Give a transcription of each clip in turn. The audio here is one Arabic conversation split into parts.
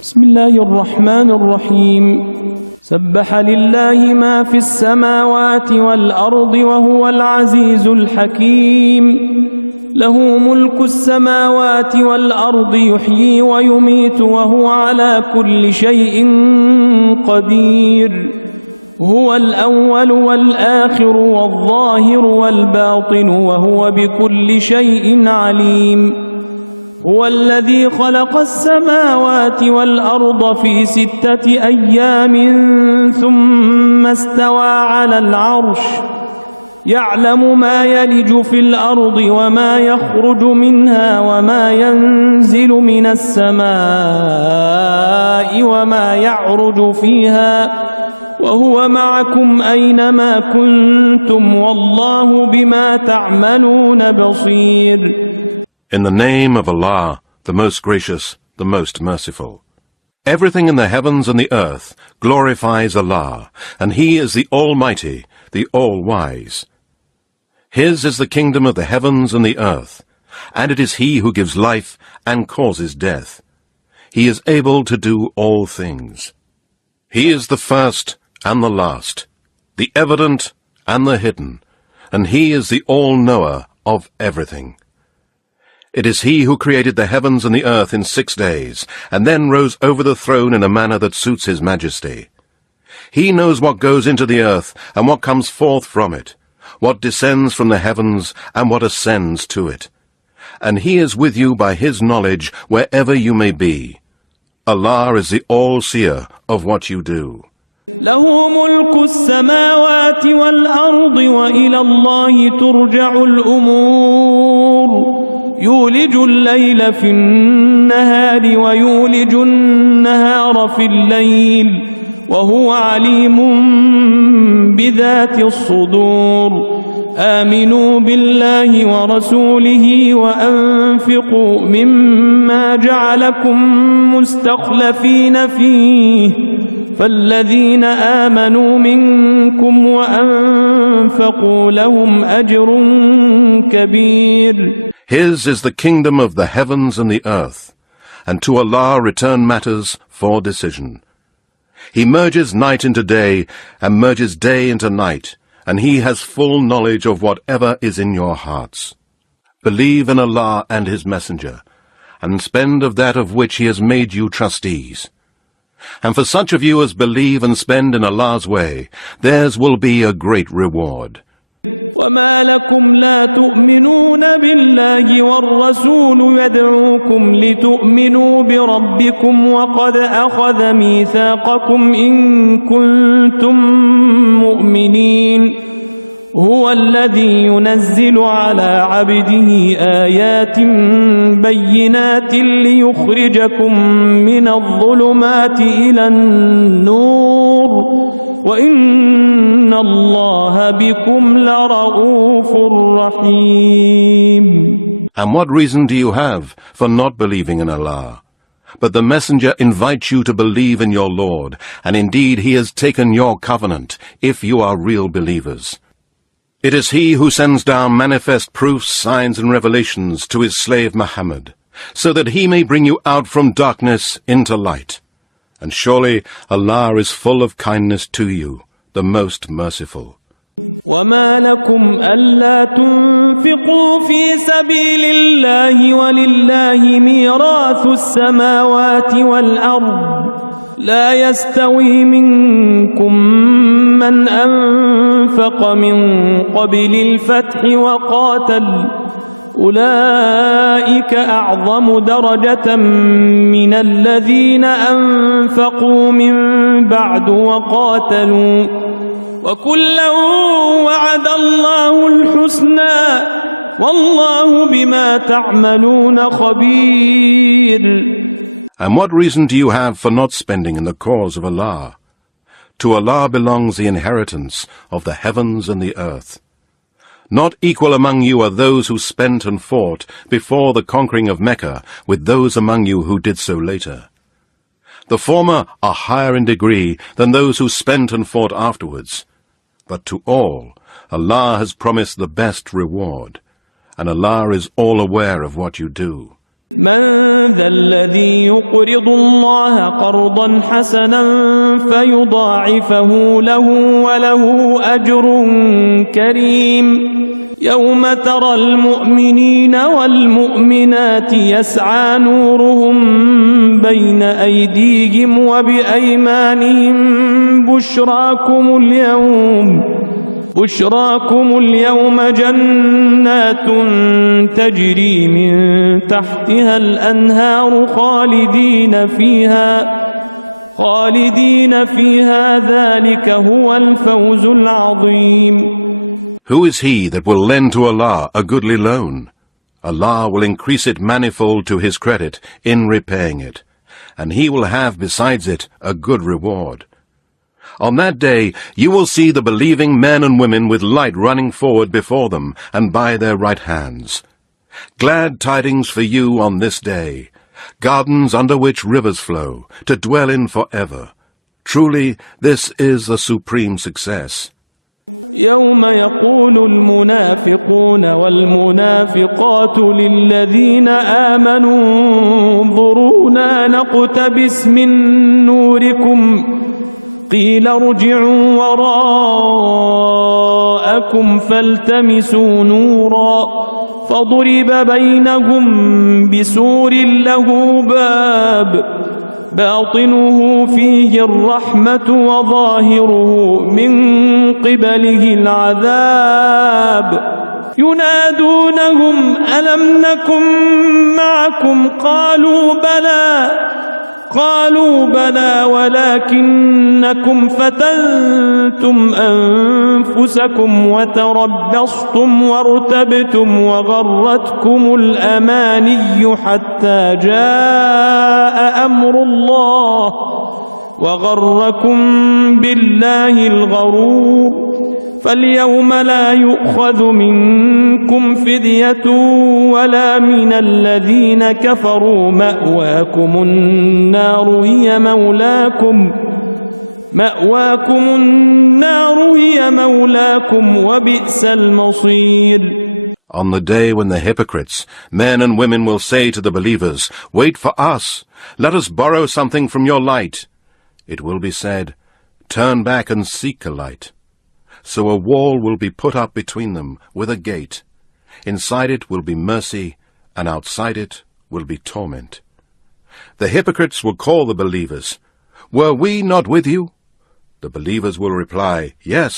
بسم الله الرحمن الرحيم سبح لله ما في السماوات والأرض وهو العزيز الحكيم له ملك السماوات والأرض يحيي ويميت وهو على كل شيء قدير هو الأول والآخر والظاهر والباطن وهو بكل شيء عليم هو الذي خلق السماوات والأرض في 6 أيام ثم استوى على العرش يعلم ما يلج في الأرض وما يخرج منها وما ينزل من السماء وما يعرج فيها وهو معكم أينما كنتم والله بما تعملون بصير. In the name of Allah, the most gracious, the most merciful. Everything in the heavens and the earth glorifies Allah, and He is the Almighty, the All-Wise. His is the kingdom of the heavens and the earth, and it is He who gives life and causes death. He is able to do all things. He is the first and the last, the evident and the hidden, and He is the all-knower of everything. It is He who created the heavens and the earth in 6 days, and then rose over the throne in a manner that suits His majesty. He knows what goes into the earth and what comes forth from it, what descends from the heavens and what ascends to it. And He is with you by His knowledge wherever you may be. Allah is the all-seer of what you do. له ملك السماوات والأرض وإلى الله ترجع الأمور يولج الليل في النهار ويولج النهار في الليل وهو عليم بذات الصدور آمنوا بالله ورسوله وأنفقوا مما جعلكم مستخلفين فيه فالذين آمنوا منكم وأنفقوا لهم أجر كبير. His is the kingdom of the heavens and the earth, and to Allah return matters for decision. He merges night into day, and merges day into night, and He has full knowledge of whatever is in your hearts. Believe in Allah and His Messenger, and spend of that of which He has made you trustees. And for such of you as believe and spend in Allah's way, theirs will be a great reward. وما لكم لا تؤمنون بالله والرسول يدعوكم لتؤمنوا بربكم وقد أخذ ميثاقكم إن كنتم مؤمنين هو الذي ينزل على عبده آيات بينات ليخرجكم من الظلمات إلى النور وإن الله بكم لرؤوف رحيم. And what reason do you have for not believing in Allah? But the Messenger invites you to believe in your Lord, and indeed He has taken your covenant, if you are real believers. It is He who sends down manifest proofs, signs and revelations to His slave Muhammad, so that he may bring you out from darkness into light. And surely Allah is full of kindness to you, the most merciful. وما لكم ألا تنفقوا في سبيل الله ولله ميراث السماوات والأرض لا يستوي منكم من أنفق من قبل الفتح وقاتل أولئك أعظم درجة من الذين أنفقوا من بعد وقاتلوا وكلا وعد الله الحسنى والله بما تعملون خبير. And what reason do you have for not spending in the cause of Allah? To Allah belongs the inheritance of the heavens and the earth. Not equal among you are those who spent and fought before the conquering of Mecca with those among you who did so later. The former are higher in degree than those who spent and fought afterwards. But to all, Allah has promised the best reward, and Allah is all aware of what you do. من ذا الذي يقرض الله قرضا حسنا فيضاعفه له وله أجر كريم يوم ترى المؤمنين والمؤمنات يسعى نورهم بين أيديهم وبأيمانهم بشراكم اليوم جنات تجري من تحتها الأنهار خالدين فيها ذلك هو الفوز العظيم. Who is he that will lend to Allah a goodly loan? Allah will increase it manifold to his credit in repaying it, and he will have besides it a good reward. On that day you will see the believing men and women with light running forward before them and by their right hands. Glad tidings for you on this day, gardens under which rivers flow, to dwell in forever. Truly this is a supreme success. يوم يقول المنافقون والمنافقات للذين آمنوا انظرونا نقتبس من نوركم قيل ارجعوا وراءكم فالتمسوا نورا فضرب بينهم بسور له باب باطنه فيه الرحمة وظاهره من قبله العذاب ينادونهم ألم نكن معكم قالوا بلى ولكنكم فتنتم أنفسكم وتربصتم وارتبتم وغرتكم الأماني حتى جاء أمر الله وغركم بالله الغرور فاليوم لا يؤخذ منكم فدية ولا من الذين كفروا مأواكم النار هي مولاكم وبئس المصير. On the day when the hypocrites, men and women, will say to the believers, "Wait for us, let us borrow something from your light," it will be said, "Turn back and seek a light." So a wall will be put up between them with a gate. Inside it will be mercy, and outside it will be torment. The hypocrites will call the believers, "Were we not with you?" The believers will reply, "Yes,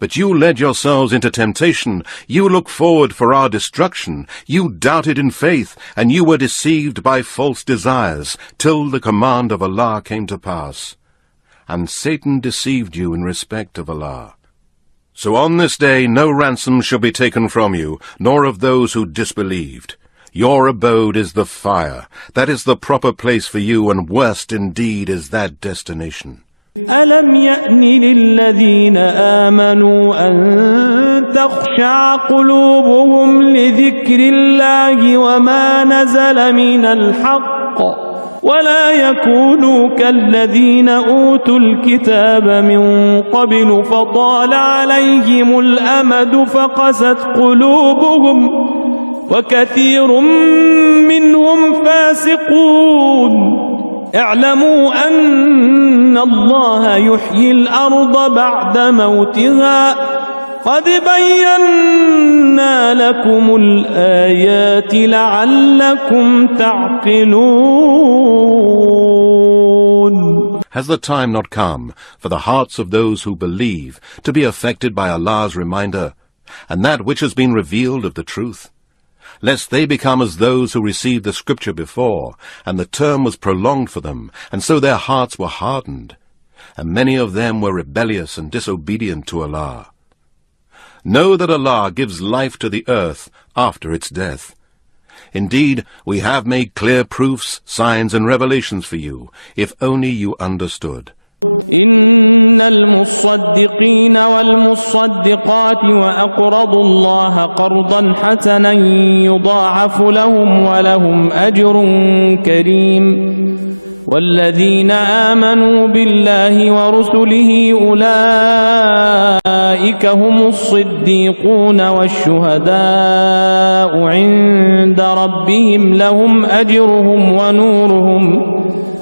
but you led yourselves into temptation, you looked forward for our destruction, you doubted in faith, and you were deceived by false desires, till the command of Allah came to pass. And Satan deceived you in respect of Allah. So on this day no ransom shall be taken from you, nor of those who disbelieved. Your abode is the fire. That is the proper place for you, and worst indeed is that destination. ألم يأن للذين آمنوا أن تخشع قلوبهم لذكر الله وما نزل من الحق ولا يكونوا كالذين أوتوا الكتاب من قبل فطال عليهم الأمد فقست قلوبهم وكثير منهم فاسقون اعلموا أن الله يحيي الأرض بعد موتها قد بينا لكم الآيات لعلكم تعقلون. Has the time not come for the hearts of those who believe to be affected by Allah's reminder, and that which has been revealed of the truth? Lest they become as those who received the scripture before, and the term was prolonged for them, and so their hearts were hardened, and many of them were rebellious and disobedient to Allah. Know that Allah gives life to the earth after its death. Indeed, we have made clear proofs, signs and revelations for you, if only you understood. إن المصدقين والمصدقات وأقرضوا الله قرضا حسنا يضاعف لهم ولهم أجر كريم والذين آمنوا بالله ورسله أولئك هم الصديقون والشهداء عند ربهم لهم أجرهم ونورهم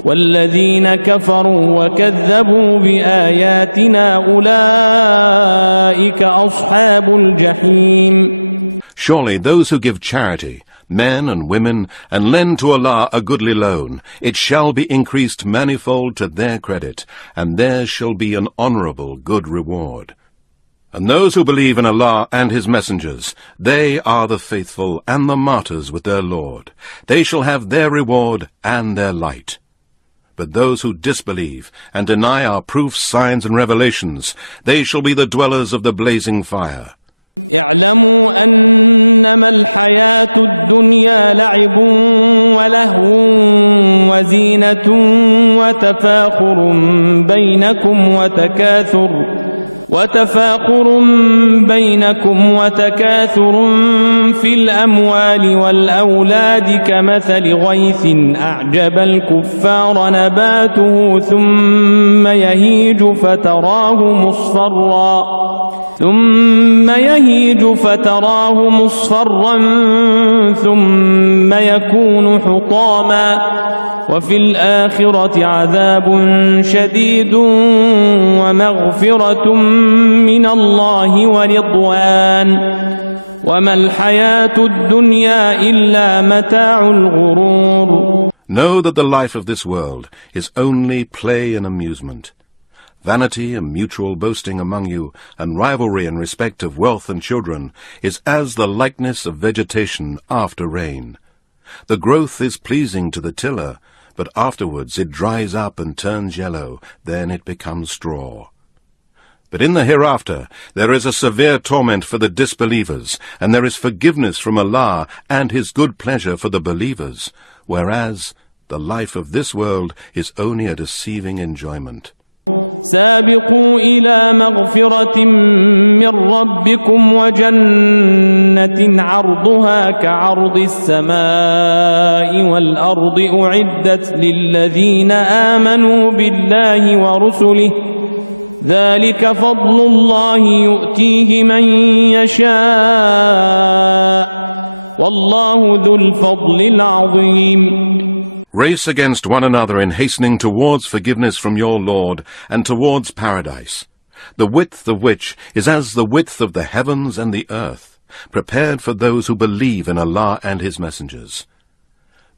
والذين كفروا وكذبوا بآياتنا أولئك أصحاب الجحيم. Surely those who give charity, men and women, and lend to Allah a goodly loan, it shall be increased manifold to their credit, and there shall be an honourable good reward. And those who believe in Allah and His messengers, they are the faithful and the martyrs with their Lord. They shall have their reward and their light. But those who disbelieve and deny our proofs, signs, and revelations, they shall be the dwellers of the blazing fire. اعلموا أنما الحياة الدنيا لعب ولهو وزينة وتفاخر بينكم وتكاثر في الأموال والأولاد كمثل غيث أعجب الكفار نباته ثم يهيج فتراه مصفرا ثم يكون حطاما وفي الآخرة عذاب شديد ومغفرة من الله ورضوان وما الحياة الدنيا إلا متاع الغرور. Know that the life of this world is only play and amusement. Vanity and mutual boasting among you, and rivalry in respect of wealth and children, is as the likeness of vegetation after rain. The growth is pleasing to the tiller, but afterwards it dries up and turns yellow, then it becomes straw. But in the hereafter there is a severe torment for the disbelievers, and there is forgiveness from Allah and His good pleasure for the believers, whereas the life of this world is only a deceiving enjoyment. سابقوا إلى مغفرة من ربكم وجنة عرضها كعرض السماء والأرض أعدت للذين آمنوا بالله ورسله ذلك فضل الله يؤتيه من يشاء والله ذو الفضل العظيم. Race against one another in hastening towards forgiveness from your Lord and towards paradise, the width of which is as the width of the heavens and the earth, prepared for those who believe in Allah and His messengers.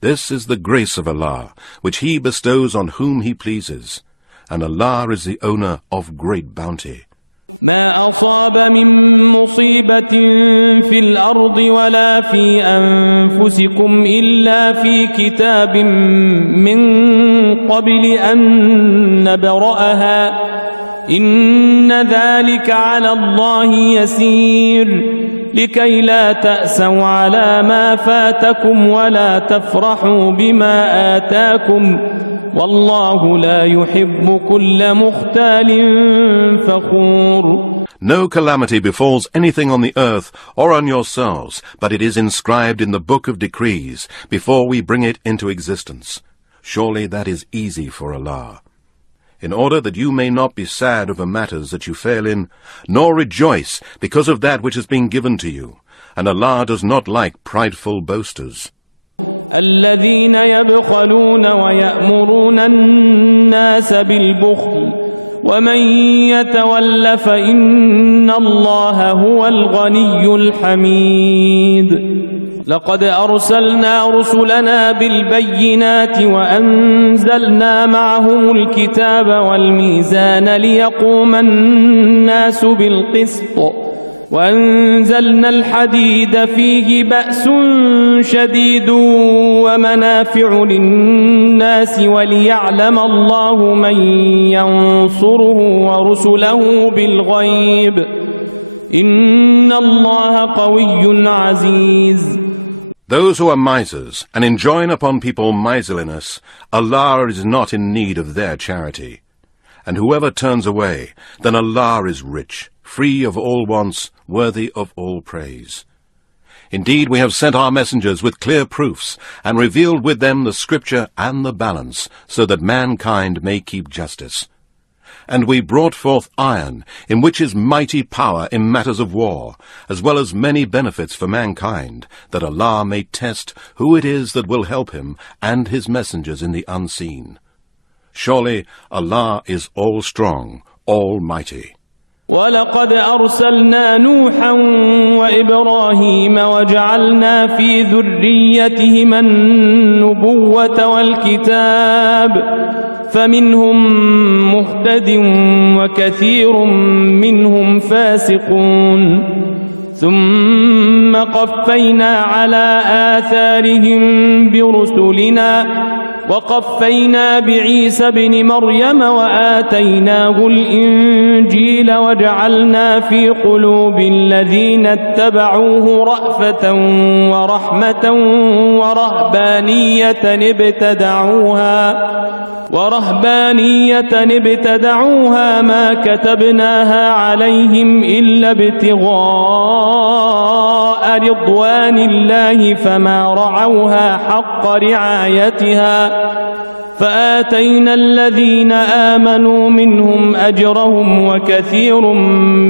This is the grace of Allah, which He bestows on whom He pleases, and Allah is the owner of great bounty. ما أصاب من مصيبة في الأرض ولا في أنفسكم إلا في كتاب من قبل أن نبرأها إن ذلك على الله يسير لكي لا تأسوا على ما فاتكم ولا تفرحوا بما آتاكم والله لا يحب كل مختال فخور. No calamity befalls anything on the earth or on yourselves, but it is inscribed in the book of decrees before we bring it into existence. Surely that is easy for Allah. In order that you may not be sad over matters that you fail in, nor rejoice because of that which has been given to you, and Allah does not like prideful boasters. الذين يبخلون ويأمرون الناس بالبخل ومن يتول فإن الله هو الغني الحميد. لقد أرسلنا رسلنا بالبينات وأنزلنا معهم الكتاب والميزان ليقوم الناس بالقسط وأنزلنا الحديد فيه بأس شديد ومنافع للناس وليعلم الله من ينصره ورسله بالغيب إن الله قوي عزيز. Those who are misers and enjoin upon people miserliness, Allah is not in need of their charity. And whoever turns away, then Allah is rich, free of all wants, worthy of all praise. Indeed, we have sent our messengers with clear proofs, and revealed with them the scripture and the balance, so that mankind may keep justice. And we brought forth iron, in which is mighty power in matters of war, as well as many benefits for mankind, that Allah may test who it is that will help him and his messengers in the unseen. Surely Allah is all-strong, almighty. ولقد أرسلنا نوحا وإبراهيم وجعلنا في ذريتهما النبوة والكتاب فمنهم مهتد وكثير منهم فاسقون ثم قفينا على آثارهم برسلنا وقفينا بعيسى ابن مريم وآتيناه الإنجيل وجعلنا في قلوب الذين اتبعوه رأفة ورحمة ورهبانية ابتدعوها ما كتبناها عليهم إلا ابتغاء رضوان الله فما رعوها حق رعايتها فآتينا الذين آمنوا منهم أجرهم وكثير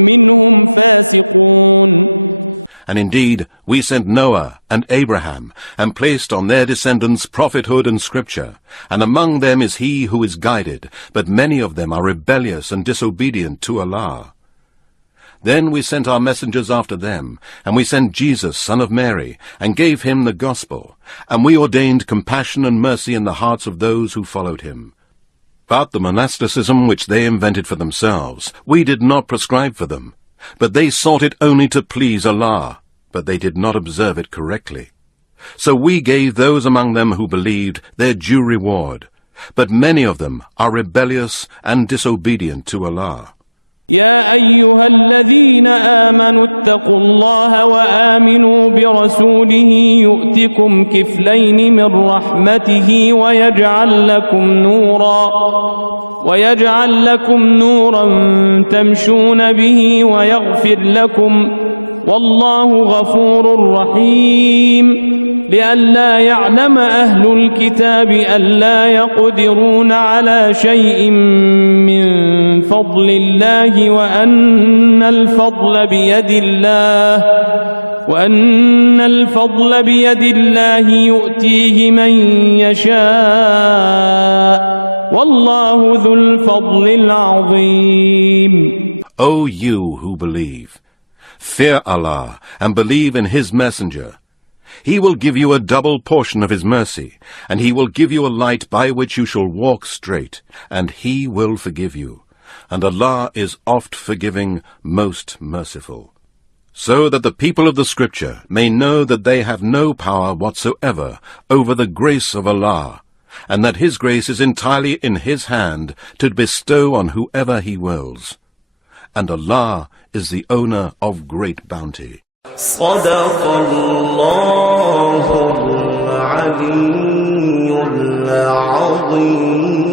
منهم فاسقون. And indeed, we sent Noah and Abraham, and placed on their descendants prophethood and scripture, and among them is he who is guided, but many of them are rebellious and disobedient to Allah. Then we sent our messengers after them, and we sent Jesus, son of Mary, and gave him the gospel, and we ordained compassion and mercy in the hearts of those who followed him. But the monasticism which they invented for themselves, we did not prescribe for them, but they sought it only to please Allah, but they did not observe it correctly. So we gave those among them who believed their due reward, but many of them are rebellious and disobedient to Allah. يا أيها الذين آمنوا اتقوا الله وآمنوا برسوله يؤتكم كفلين من رحمته ويجعل لكم نورا تمشون به ويغفر لكم والله غفور رحيم. لئلا يعلم أهل الكتاب ألا يقدرون على شيء من فضل الله وأن الفضل بيد الله يؤتيه من يشاء والله ذو الفضل العظيم. O you who believe, fear Allah and believe in His messenger. He will give you a double portion of His mercy, and He will give you a light by which you shall walk straight, and He will forgive you. And Allah is oft forgiving, most merciful. So that the people of the Scripture may know that they have no power whatsoever over the grace of Allah, and that His grace is entirely in His hand to bestow on whoever He wills. And Allah is the owner of great bounty. صدق الله العلي العظيم.